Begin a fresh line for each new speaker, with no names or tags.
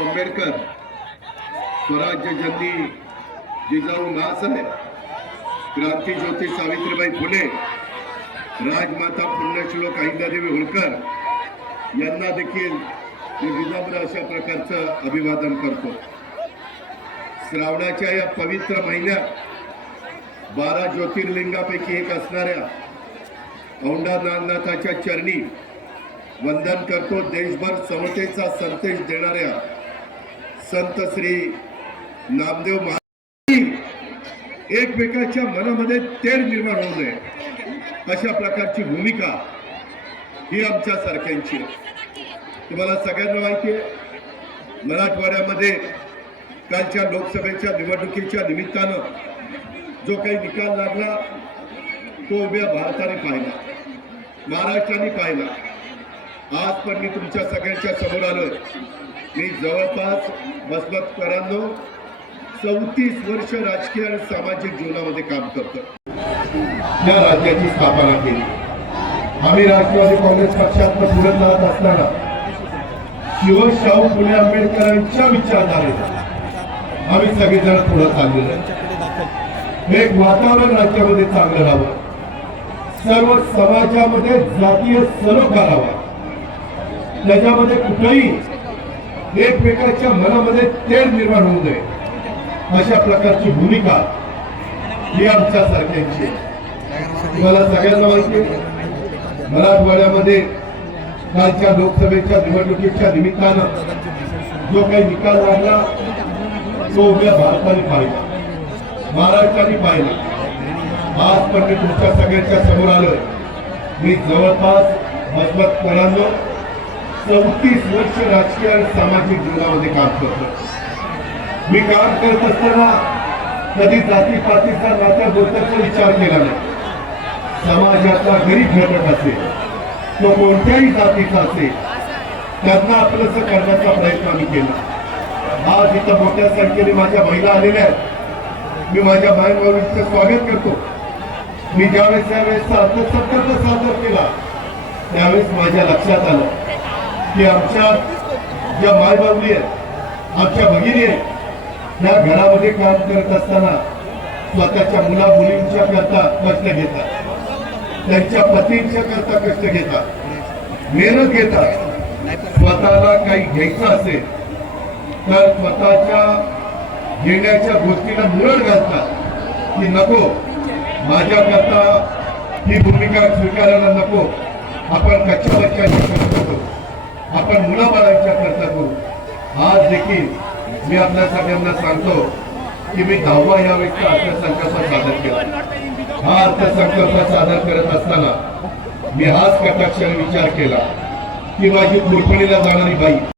बाबासाहेब आंबेडकर स्वराज्य जननी जिजाऊ नासाहेब क्रांती ज्योती सावित्रीबाई फुले राजमाता पुण्यश्लोक अहिल्यादेवी होळकर यांना देखील मी विनम्र अशा प्रकारचं अभिवादन करतो. श्रावणाच्या या पवित्र महिन्यात बारा ज्योतिर्लिंगापैकी एक असणाऱ्या औंढा नागनाथाच्या चरणी वंदन करतो. देशभर समतेचा संदेश देणाऱ्या संत श्री नामदेव महाराज एकमेकाच्या मनामध्ये तेढ निर्माण होऊ नये. अशा प्रकारची भूमिका ही आमच्या सारख्यांची आहे. तुम्हाला सगळ्यांना माहिती आहे मराठवाड्यामध्ये कालच्या लोकसभेच्या निवडणुकीच्या निमित्तानं जो काही निकाल लागला तो उभ्या भारताने पाहिला महाराष्ट्राने पाहिला. आज पण मी तुमच्या सगळ्यांच्या समोर आलो मी जवळपास बसमतकरांनो चौतीस वर्ष राजकीय आणि सामाजिक जीवनामध्ये काम करतो या राज्याची स्थापना केली. आम्ही राष्ट्रवादी काँग्रेस पक्षात पुढे जात असताना शिवशाहू फुले आंबेडकरांच्या विचारधारेत आम्ही सगळेजण पुढे चाललेलो आहे. एक वातावरण राज्यामध्ये चांगलं राहावं. सर्व समाजामध्ये जातीय सलोखा राहावा. त्याच्यामध्ये कुठंही एकमेकाच्या मनामध्ये तेढ निर्माण होऊ नये. अशा प्रकारची भूमिका ही आमच्या सारख्यांची तुम्हाला सगळ्यांना माहिती आहे मराठवाड्यामध्ये कालच्या लोकसभेच्या निवडणुकीच्या निमित्तानं जो काही निकाल लागला तो उद्या भारताने पाहिला. महाराष्ट्राने पाहिला. आज पण मी तुमच्या सगळ्यांच्या समोर आलोय. मी जवळपास मजबत करांनो चौतीस वर्ष राजकीय आणि सामाजिक जीवनामध्ये काम करतो. मी काम करत असताना कधी जातीपातीचा नात्या बोलताचा विचार केला नाही. समाजातला गरीब घटक असेल तो कोणत्याही जातीचा असेल त्यांना आपलंसं करण्याचा प्रयत्न आम्ही केला. आज इथं मोठ्या संख्येने माझ्या महिला आलेल्या आहेत. मी माझ्या बहिणीचं स्वागत करतो. मी ज्यावेळेस त्यावेळेस अर्थसंकल्प सादर केला त्यावेळेस माझ्या लक्षात आलं. की आमच्या ज्या मायबाबली आहेत आमच्या भगिनी आहेत त्या घरामध्ये काम करत असताना स्वतःच्या मुला मुलींच्या करता कष्ट घेतात. त्यांच्या पतींच्या करता कष्ट घेतात. मेहनत घेतात. स्वतःला काही घ्यायचं असेल तर स्वतःच्या घेण्याच्या गोष्टीला मुरड घालतात. की नको माझ्याकरता ही भूमिका स्वीकारायला नको. आपण कच्च्या बच्च्या आपण मुलाबाळांच्या करता करू. आज देखील मी आपल्या सगळ्यांना सांगतो की मी दहावा या व्यक्ती अर्थसंकल्प सादर केला. हा अर्थसंकल्प सादर करत असताना मी हाच कटाक्षाने विचार केला की माझी कुरपणीला जाणारी बाई